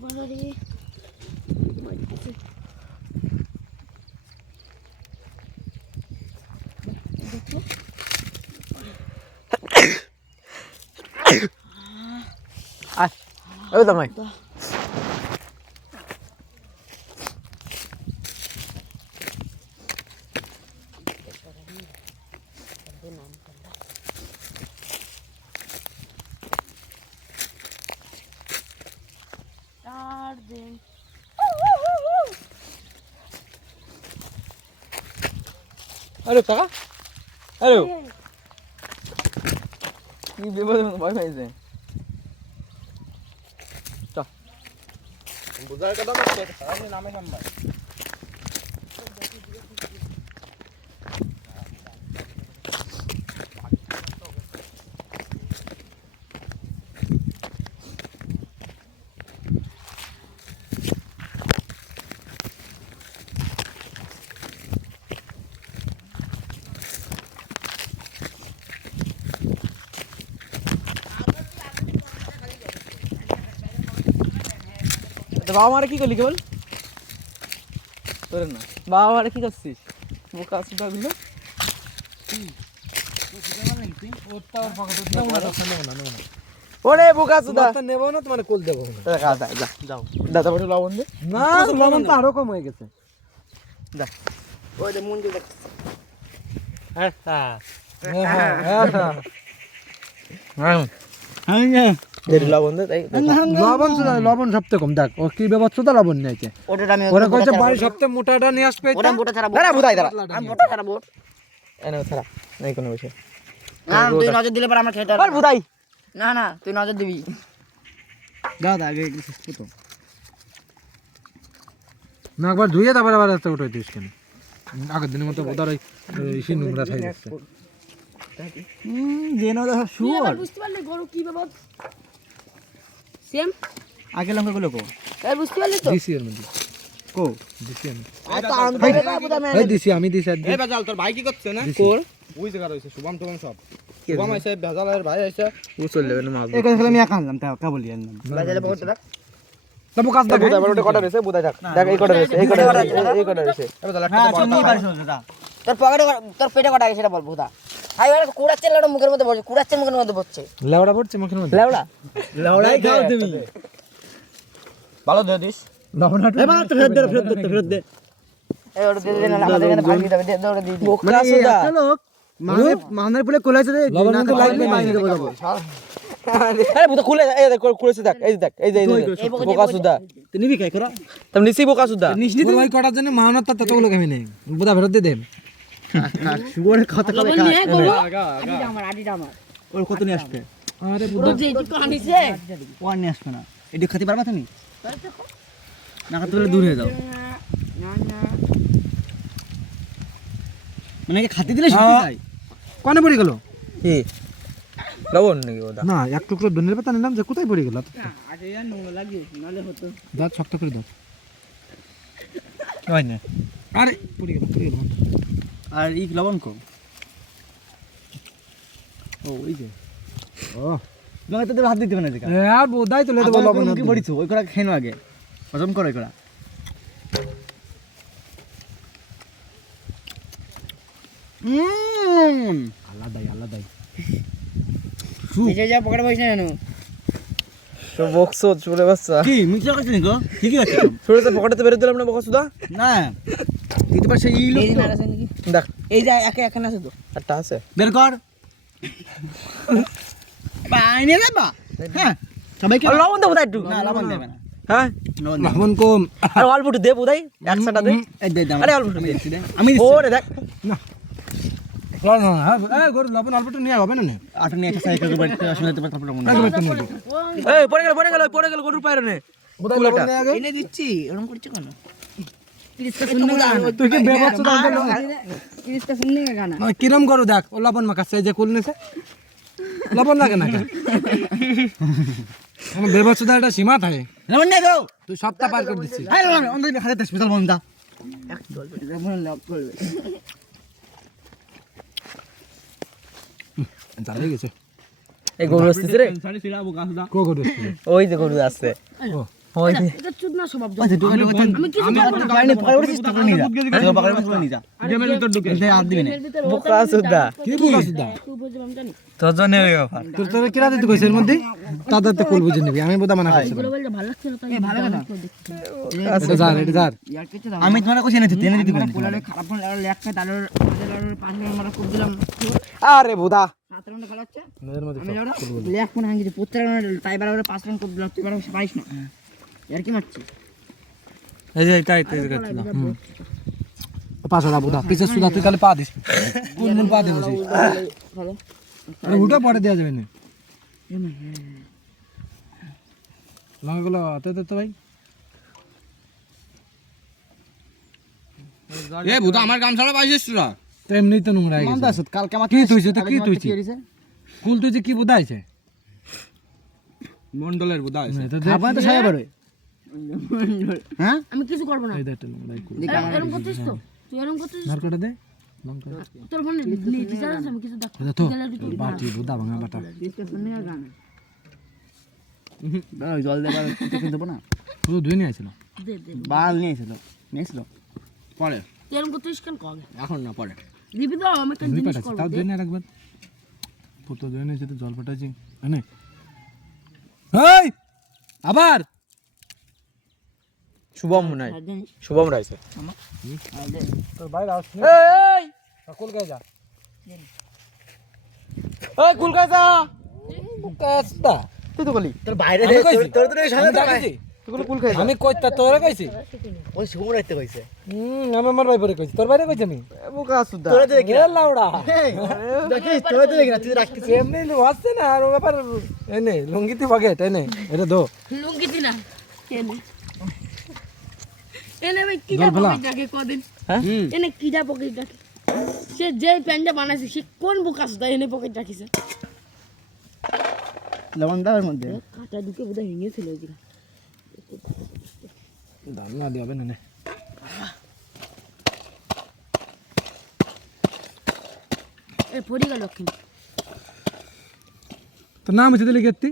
বাড়ারে মাইতেছে দেখো আয় ওই তো নাই আরে টাকা আরে কি বিপদ ভয় পাইছে চল বুঝার কথা বলতে আপনি নামে নাম্বার বাবা মারে কি করলি কেবল তোর না বাবা মারে কি করছিস বোকা সুদা গুলো ওরে বোকা সুদা নেব না তোমার কোল দেব না যাও দাদা বড় লবণ দে না লবণ তো আরো কম হয়ে গেছে দা ওই যে মুন্ডি দেখ হ্যাঁ হ্যাঁ লবণ দে তাই লবণ সুদা লবণ সবচেয়ে কম দেখ ও কি ব্যবস্থা লবণ নিয়েছে ওটা আমি ওরা কইছে বাড়ি সবচেয়ে মোটাটা নিয়ে আসবে ওটা মোটা ছাড়া দাঁড়া বুদাই দাঁড়া আমি মোটা ছাড়া বোট এনে ছাড়া নাই কোনো বিষয় না তুই নজর দিলে পর আমরা খেতে আর বুদাই না না তুই নজর দিবি দাদা আগে তো না একবার ধুইয়ে তারপর আবার রাস্তা উঠে দিস কেন আগের দিনের মতো ওদার ওই ইসি নোংরা থাই যাচ্ছে যে না দেখা শুয়ার বুঝতে পারলে গরু কি ব্যাপার সেম আগে লঙ্কা গুলো কো এই বুঝতে পারলি তো দিছি এর মধ্যে কো দিছি আমি আর তো আনতে না বুদা এই দিছি আমি দিছি এই বাজাল তোর ভাই কি করছে না কোর ওই জায়গা রইছে শুভম টুভম সব শুভম আইছে বাজালের ভাই আইছে ও চলে যাবে না মাছ এই কথা আমি একা আনলাম তা কা বলি আনলাম বাজালে পকেটে রাখ তবু কাজ দেখ বুদা ওটা কটা রইছে বুদা দেখ দেখ এই কটা রইছে এই কটা রইছে এই বাজাল একটা বড় তোর পকেটে তোর পেটে কটা আছে সেটা বল বুদা হাই ওরা কুড়াচ্ছে লড়া মুখের মধ্যে পড়ছে কুড়াচ্ছে মুখের মধ্যে পড়ছে লেওড়া পড়ছে মুখের মধ্যে লেওড়া লেওড়াই খাও তুমি ভালো দে দিস লবণ হাট এই বাবা ফেরত দে এই ওটা দিয়ে দে না আমাদের এখানে ভাগি যাবে দে ওটা দিয়ে বোকা সুদা লোক মানের পুলে কোলাইছে রে লবণ তো লাগবে মাইনে দেব যাবো আরে বুদা খুলে এই দেখ খুলেছে দেখ এই দেখ এই যে বোকা সুদা তুই নিবি কাই করা তুমি নিছি বোকা সুদা নিসনি তো ভাই কটার জন্য মানত ততগুলো আমি নেই বুদা ফেরত দে দেন সুগরে কথা কবে আডিটা আমার ওর কত নিয়ে আসবে আরে বুদা যে এটি কানিছে ওয়ান নিয়ে আসবে না এডি খেতে পারবা তুমি না খাতে বলে দূর হয়ে যাও না না মানে কি খাতে দিলে শিখতে চাই কোনে পড়ে গেল কি লবণ নাকি ওটা না এক টুকরো ধনের পাতা নিলাম যে কোথায় পড়ে গেল আরে আর নোংরা লাগে নালে হতো দাঁত শক্ত করে দাও হয় না আরে পড়ে গেল আর ই লবণ কম ও ওই যে ও লবণ তো হাত দিতে না দেখা আর বোধাই তো লেতে লবণ কি পড়িছো ওই করা খেনো আগে হজম করে করা আলাদাই নিচে যা পকেটে পয়সা নেন তো বক্স চলে বাচ্চা কি মিছা করছিস গো কি আছে ছোট তো পকেটে বের দিলাম না বক্সুদা না দিতে পারছে ই লোক দেখ এই যে এখানে আছে তো একটা আছে বের কর পাইনে যাবা হ্যাঁ সবাইকে লবণ দেবো একটু না লবণ দেবে না হ্যাঁ লবণ কম আর অল্প একটু দে বুদাই একসাথে দে আরে অল্প একটু দে আমি ওরে দেখ না গরু লবণ অল্প একটু নিয়ে হবে না আটা নিয়ে একটা সাইকেল করে বাড়িতে আসলে তো তারপর লবণ এই পড়ে গেল গরুর পায়রে নে বুদাই এনে দিচ্ছি এরকম করছে কেন কিরম করো দেখ ও লবণ মাখাচ্ছে যে কুল নেছে লবণ লাগে না বেবচুদা একটা সীমা থাকে লবণ নে দাও তুই সপ্তাহ পার করে দিচ্ছিস আরে লবণ অন্তত খাতে দে স্পেশাল বন্ধা জালে গেছে এই গরু আসছে রে কো গরু আসছে ওই যে গরু আছে ওই এটা চুদনা স্বভাব আমি আমি কিছু করব না গাড়ি পরে উঠছিস তারপরে নিয়ে যা তুই পাকার ভিতরে নিয়ে যা গেমের ভিতর ঢুকে দে আর দিবি না বোকা সুদা কি বোকা সুদা তুই বুঝবি আমি জানি তোর জন্য এই ব্যাপার তোর কিরা দিতে কইছে এর মধ্যে তাদের তো কুল বুঝে নিবি আমি বোধা মানা করছি বলে বলে ভালো লাগছে না তাই ভালো কথা এটা জার ইয়ার কিছু দাও আমি তোমার কইছি না তুই টেনে দিতে কইনি পোলারে খারাপ ফোন লেখ খাই তাহলে 5 মিনিট মারা করে দিলাম আরে বুদা 7 রাউন্ড খেলা হচ্ছে এর মধ্যে আমি যাও না লেখ ফোন হাঙ্গি 75 রাউন্ড তাই বারবার 5 রাউন্ড করে দিলাম তুই বারবার পারিস না ইয়ার কি মারছিস এই যে তাই তাই করছিলাম পাঁচটা বুদা পিছে সুদা তুই খালি পা দিস কোন মূল পা দিবছিস ভালো আরে উঠা পরে দেয়া যাবে না লঙ্কা গুলো তো তো ভাই এ ভূতা আমার গাম ছাড়া পাইছিস তুই তো এমনি তো নোংরা হয়ে গেছে কালকে আমার কি তুইছে তো কি তুইছে কুল তুইছে কি বুদা আছে মন্ডলের ভূতা আছে খাবার তো সায়া বেরোয় হ্যাঁ আমি কিছু করব না এই দেখতে নোংরা কুল এরকম করছিস তো তুই এরকম করছিস নারকটা দে লঙ্কা তোর ফোনে রিচার্জ আছে আমি কিছু দেখ এটা তো বাটি বুদা ভাঙা বাটা জল দেবার কিছু দেবো না পুরো ধুয়ে নিয়ে আসছিল দে দে বাল নিয়েছিল পরে তুই এরকম করছিস কেন কবে এখন না পরে দিবি তো আমি একটা ধুয়ে জিনিস পাঠাচ্ছি করব তাও ধুয়ে নিয়ে রাখবেন পুতো ধুয়ে নিয়েছে তো জল পাঠাচ্ছি হ্যাঁ এই আবার শুভম মনে হয় শুভম রাইছে তোর বাইরে আসছে এই কুল গায় যা এই কুল গায় যা বুকাস্তা তুই তো বলি তোর বাইরে আমি কইছি তোর তো সামনে তো কইছি তুই কুল খাই আমি কইতা তোরে কইছি ওই শুভ রাইতে কইছে আমি আমার ভাই পরে কইছি তোর বাইরে কইছি আমি বোকা সুদা তোরে দেখি লাউড়া দেখিস তোরে তো দেখি না তুই রাখছিস এমনি লু আসছে না আর ও ব্যাপার এনে লঙ্গিতে বাগেট এনে এটা দো লুঙ্গি দি না এনে এনে ভাই কি জল যা ফেলা। পকেট রাখে কদিন হ্যাঁ এনে কি যা পকেট রাখে সে যে প্যান্টটা বানাইছে সে কোন বুকাস দা এনে পকেট রাখিছে লবণ দাওয়ার মধ্যে কাটা ঢুকে বোধহয় ভেঙেছিল ওই জায়গা দাম না দিবে না এ পড়ে গেল লক্ষ্মী তো নাম হচ্ছে দিলে কেতি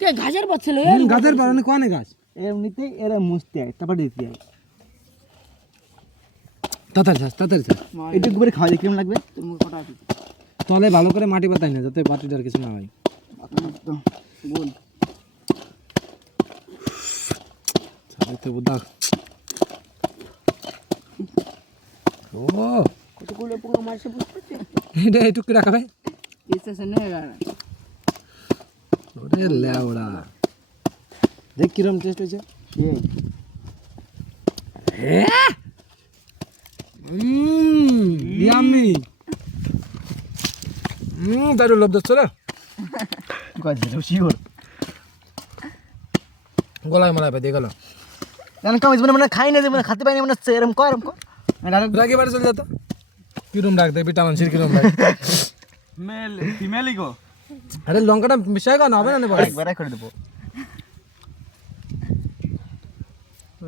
কে গাজর পাচ্ছিল গাছের পারনে কোনে গাছ এমনিতে এরা মুছতে হয় তারপর দিতে হয় তাতার চাষ একটু করে খাওয়া যায় কেমন লাগবে তোর মুখ কটা আছে তলে ভালো করে মাটি পাতাই না যাতে মাটিটার কিছু না হয় একদম বল সাথে বুদা ও কতগুলো পোকা মারছে বুঝতে পারছিস এটা একটু রাখা ভাই স্টেশন নিয়ে গেল ওরে লেওড়া দেখ কিরম টেস্ট হয়েছে ইয়ামি দারুণ লোভ দিচ্ছ রে শিওর গলায় মালায় দিয়ে গেল জান কাম জীবনে মানে খাই না জীবনে খেতে পাই না মানে এরকম কর এরকম কর রাগে বাড়ি চলে যেত কিরম রাখ দে ভিটামিন সির কিরম রাখ মেল ফিমেলই গো আরে লঙ্কাটা মিশাই গো না হবে না ভাই একবার করে দেবো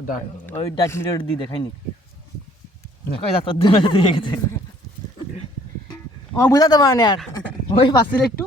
ডাক ওই ডাক মিটার দিয়ে দেখাই নি কই যা তোর দিন দিয়ে গেছে ও বুঝাতে পারে না আর ওই পাশের একটু